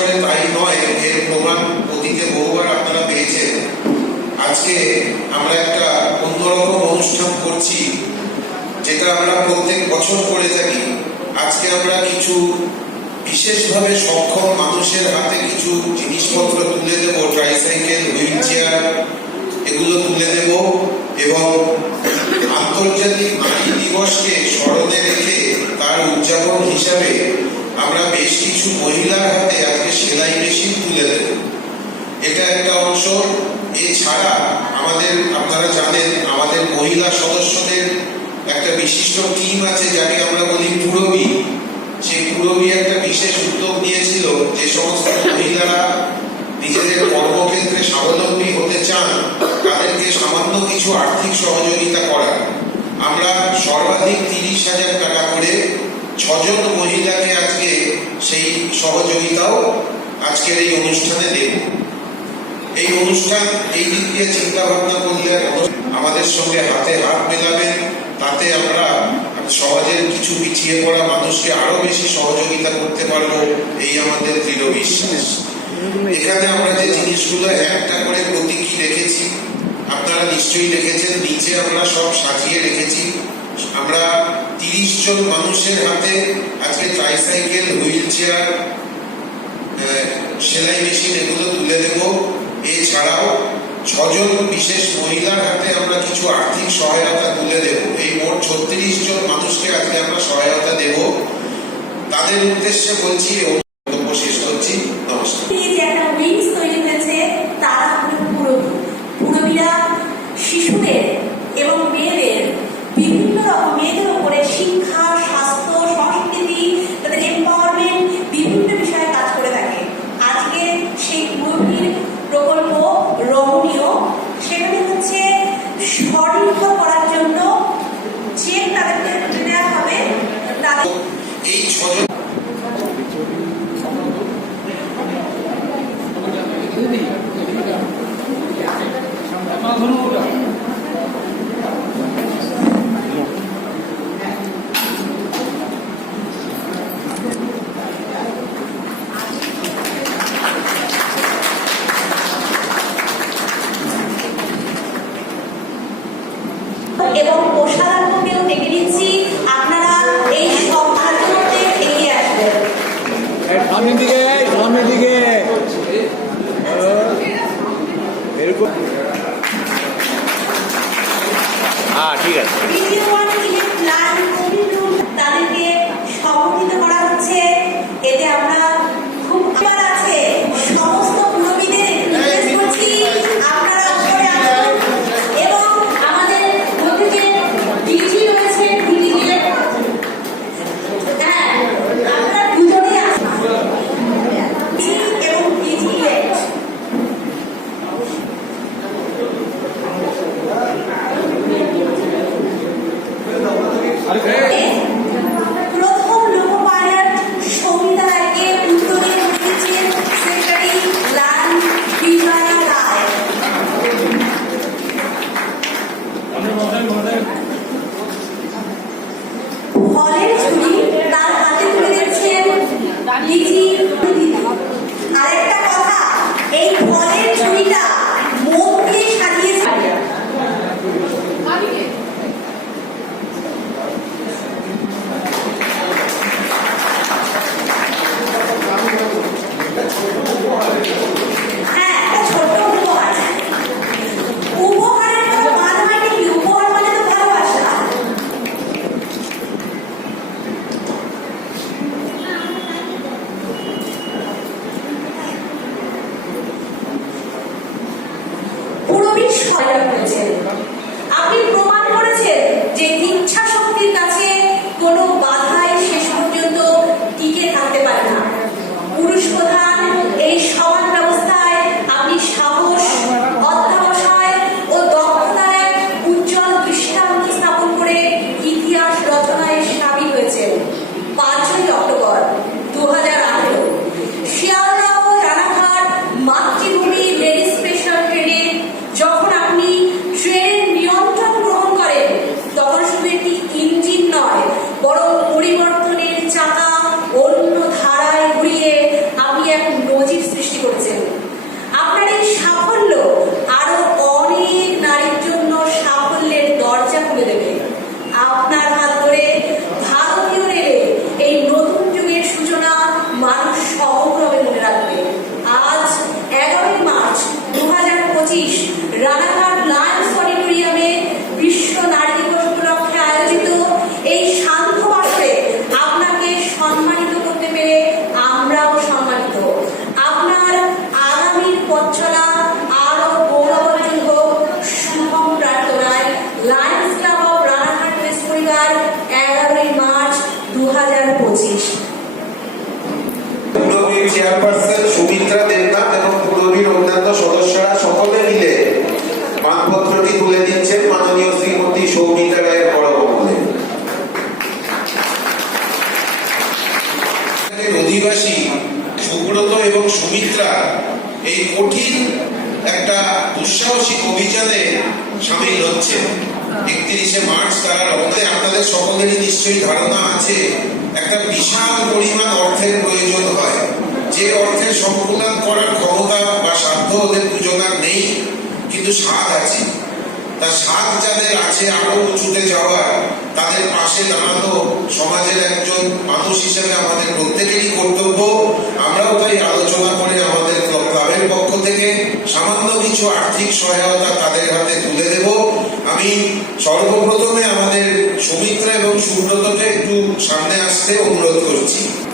করে তাই নয় এর প্রমাণ অতীতে বহুবার আপনারা পেয়েছেন। আজকে আমরা একটা অন্যরকম অনুষ্ঠান করছি, যেটা আমরা প্রত্যেক বছর করে থাকি। আজকে আমরা কিছু বিশেষভাবে সক্ষম মানুষের হাতে কিছু জিনিসপত্র তুলে দেব ট্রাইসাইকেল হুইল চেয়ার এগুলো তুলে দেব এবং আন্তর্জাতিক নারী দিবসকে স্মরণে রেখে তার উদযাপন হিসাবে আমরা বেশ কিছু মহিলার হাতে আজকে সেলাই মেশিন তুলে দেব এটা একটা অংশ এছাড়া আমাদের আপনারা জানেন আমাদের মহিলা সদস্যদের একটা বিশিষ্ট টিম আছে যাকে আমরা বলি পুরবী। সেই পুরবী একটা বিশেষ উদ্যোগ নিয়েছিল যে সমস্ত মহিলারা নিজেদের কর্মক্ষেত্রে স্বাবলম্বী হতে চান, তাদেরকে সামান্য কিছু আর্থিক সহযোগিতা করা আমরা সর্বাধিক তিরিশ হাজার টাকা করে ছজন মহিলাকে আজকে সেই সহযোগিতাও আজকের এই অনুষ্ঠানে দেব। এই অনুষ্ঠান, এই দিক দিয়ে চিন্তা ভাবনা করলে আমাদের সঙ্গে হাতে হাত মেলাবেন। তাতে আমরা সমাজের কিছু পিছিয়ে পড়া মানুষকে আরও বেশি সহযোগিতা করতে পারব, এই আমাদের দৃঢ় বিশ্বাস। এখানে আমরা যে জিনিসগুলো একটা করে প্রতীকী রেখেছি, আপনারা নিশ্চয়ই দেখেছেন, নিচে আমরা সব সাজিয়ে রেখেছি। আমরা তিরিশ জন মানুষের হাতে আজকে ট্রাইসাইকেল হুইল চেয়ার সেলাই মেশিন এগুলো তুলে দেব। এছাড়াও ছজন বিশেষ মহিলার হাতে আমরা কিছু আর্থিক সহায়তা তুলে দেব। এই মোট ছত্রিশ জন মানুষকে আজকে আমরা সহায়তা দেব। তাদের উদ্দেশ্যে বলছি এই বক্তব্য শেষ করছি নমস্কার এই যে একটা উইংস তৈরি হয়েছে তারা হলো পুরবী পুরবীরা শিশুদের এবং মেয়েদের বিভিন্ন রকম মেয়েদের উপরে শিক্ষা স্বাস্থ্য সংস্কৃতি তাদের এম্পাওয়ারমেন্ট বিভিন্ন বিষয়ে কাজ করে থাকে আজকে সেই পুরবীর প্রকল্প রমণীয় সেখানে হচ্ছে স্বনির্ভর করার জন্য চেক তাদেরকে দেওয়া হবে তাদের এই ছজন এবং কোষাধ্যক্ষকেও ডেকে নিচ্ছি। আপনারা এই সব কাজের এগিয়ে আসবেন। সামনের দিকে সামনের দিকে। এরকম হ্যাঁ ঠিক আছে। তাদেরকে সংগঠিত করা হচ্ছে। এতে আমরা কঠিন একটা দুঃসাহসিক অভিযানে সামিল হচ্ছে। একত্রিশে মার্চ তারা রওনাতে আপনাদের সকলেরই নিশ্চয়ই ধারণা আছে, একটা বিশাল পরিমাণ অর্থের প্রয়োজন হয়। যে অর্থের সংকুলন করার ক্ষমতা বা সাধ্য ওদের দুজনার নেই, কিন্তু স্বাদ আছে। তা স্বাদ যাদের আছে আরও উঁচুতে যাওয়ার, তাদের পাশে দাঁড়ানো সমাজের একজন মানুষ হিসেবে আমাদের প্রত্যেকেরই কর্তব্য। আমরাও তাই আলোচনা করে আমাদের সামান্য কিছু আর্থিক সহায়তা তাদের হাতে তুলে দেব। আমি সর্বপ্রথমে আমাদের সুমিত্রা এবং সুব্রতকে একটু সামনে আসতে অনুরোধ করছি।